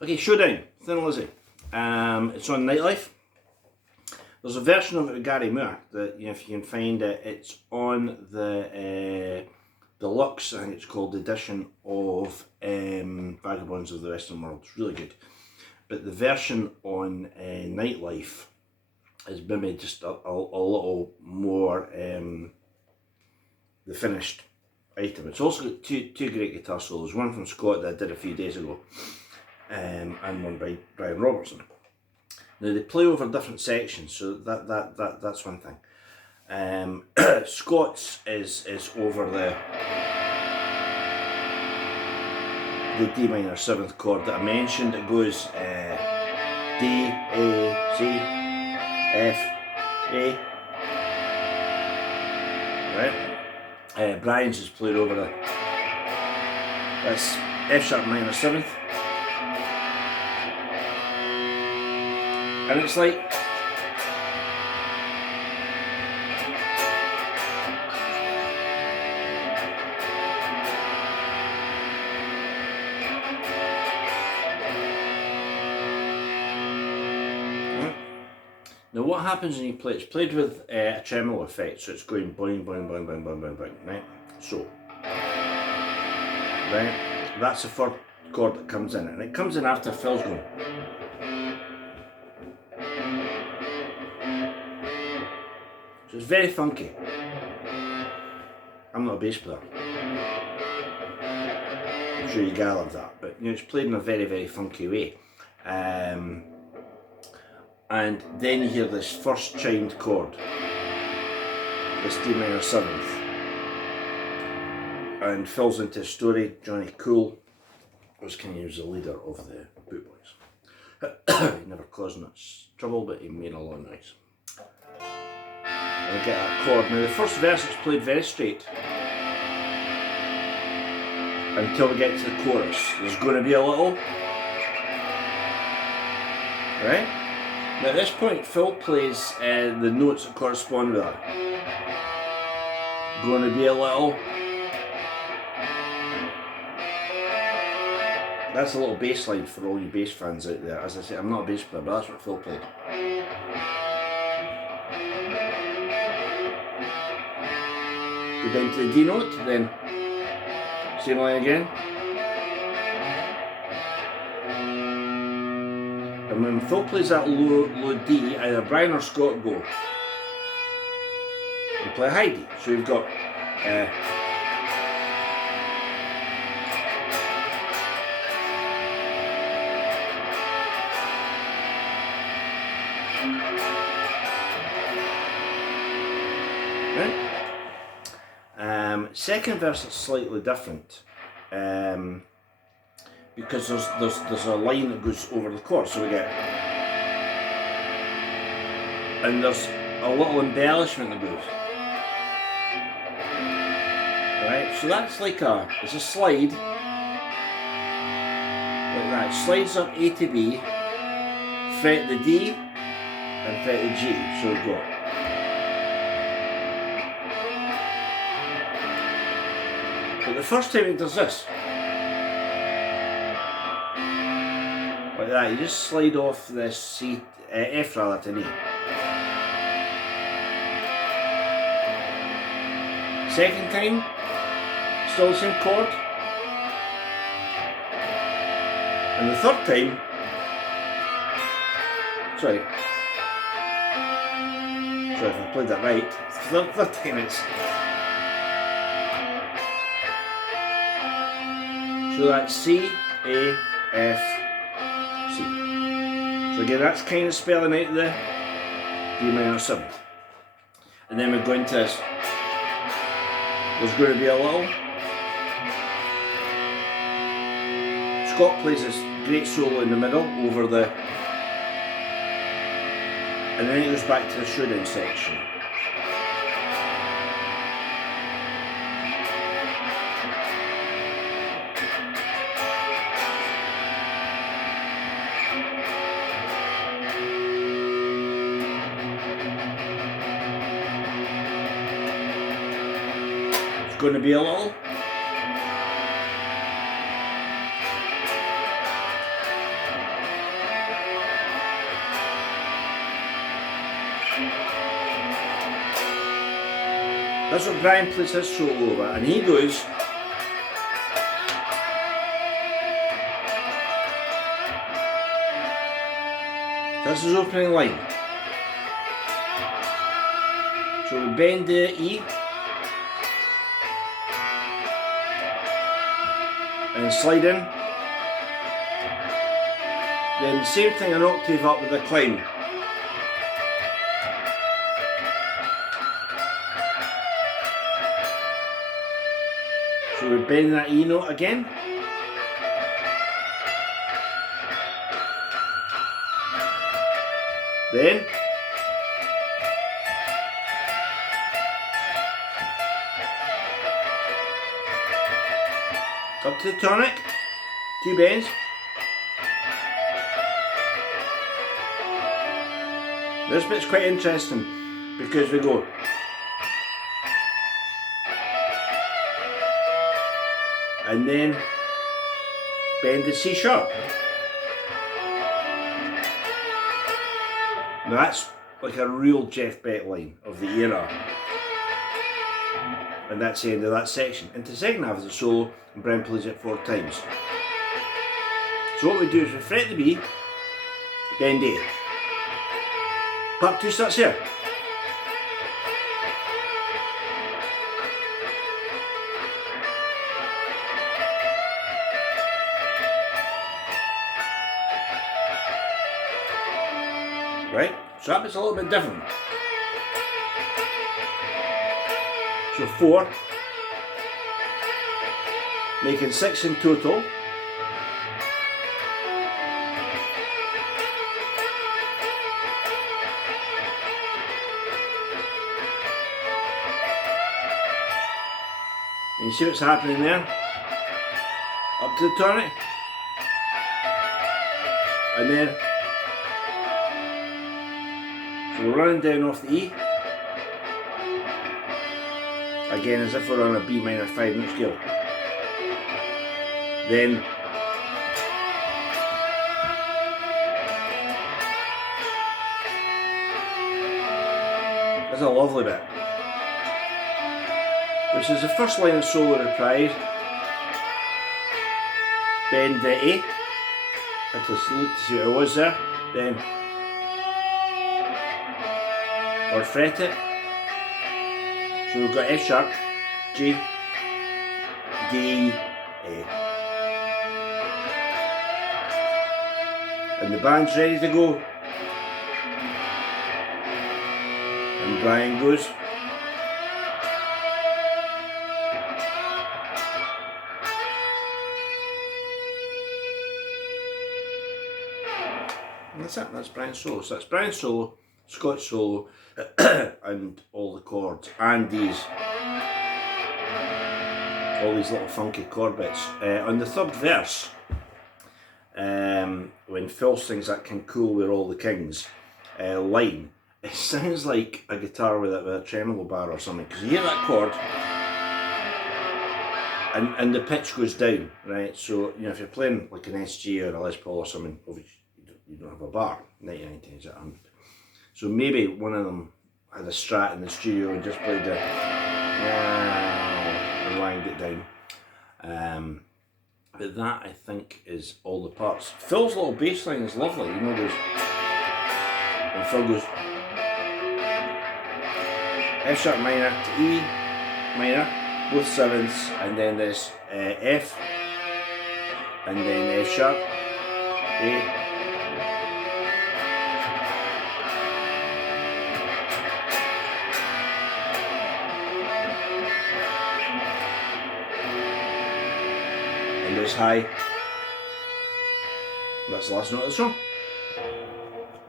Okay, Showdown, Thin Lizzy. It's on Nightlife. There's a version of it with Gary Moore that, if you can find it, it's on the deluxe, I think it's called, edition of Vagabonds of the Western World. It's really good. But the version on Nightlife is maybe just a little more the finished item. It's also got two great guitar solos, one from Scott that I did a few days ago, and one by Brian Robertson. Now they play over different sections, so that's one thing. Scott's is over the D minor 7th chord that I mentioned. It goes D, A, C, F, A. Right. Brian's is played over the, that's F sharp minor 7th. And it's like, now what happens when you play, it's played with a tremolo effect, so it's going boing, boing, boing, boing, boing, boing, boing, right? So, right, that's the third chord that comes in, and it comes in after Phil's going. So it's very funky. I'm not a bass player. I'm sure you gathered that, but it's played in a very, very funky way. And then you hear this first chimed chord, this D minor 7th, and Phil's into his story. Johnny Cool was kind of the leader of the Boot Boys. He never caused much trouble, but he made a lot of noise. And I get that chord. Now the first verse is played very straight until we get to the chorus. There's going to be a little, right? Now at this point Phil plays the notes that correspond with that. Going to be a little. That's a little bass line for all you bass fans out there. As I say, I'm not a bass player, but that's what Phil played. Go down to the D note, then same line again. And when Phil plays that low D, either Brian or Scott go. You play a high D, so you've got second verse is slightly different because there's a line that goes over the chord, so we get, and there's a little embellishment that goes, right? So that's like it's a slide, like that. It slides up A to B, fret the D, and fret the G. So we've got. But the first time it does this, like that, you just slide off this C, F rather to an E. Second time, still the same chord. And the third time, sorry if I played that right, the third time it's, so that's C, A, F, C. So again, that's kind of spelling out the D minor 7th. And then we're going to this. There's going to be a little. Scott plays this great solo in the middle over the. And then it goes back to the Showdown section. Going to be a little. That's what Brian plays his solo over, and he goes. That's his opening line. So we bend the E and slide in. Then the same thing an octave up with a climb. So we bend that E note again. Then up to the tonic, 2 bends. This bit's quite interesting because we go and then bend the C sharp. Now that's like a real Jeff Beck line of the era. And that's the end of that section. Into the second half of the solo, and Brian plays it 4 times. So what we do is we fret the B, bend A. Part 2 starts here. Right, so that bit's a little bit different. So 4, making 6 in total. And you see what's happening there? Up to the tonic, and then so we're running down off the E, again as if we're on a B minor 5-note scale. Then that's a lovely bit, which is the first line of solo reprise. Bend the A, had to look to see what it was there, then or fret it. So we've got F sharp, G, D, A. And the band's ready to go. And Brian goes. And that's it, that's Brian's solo. So that's Brian's solo, Scott's solo, and all the chords, and all these little funky chord bits. On the third verse, when Phil sings that "King Cool We're All the Kings" line, it sounds like a guitar with a tremolo bar or something, because you hear that chord and the pitch goes down, right? So, you know, if you're playing like an SG or a Les Paul or something, obviously you don't have a bar, 99 times out of 100. So maybe one of them had a Strat in the studio and just played the and wanged it down. But that, I think, is all the parts. Phil's little bass line is lovely, you know, there's when Phil goes F sharp minor to E minor, both 7s, and then this F, and then F sharp, A, and this high. That's the last note of the song.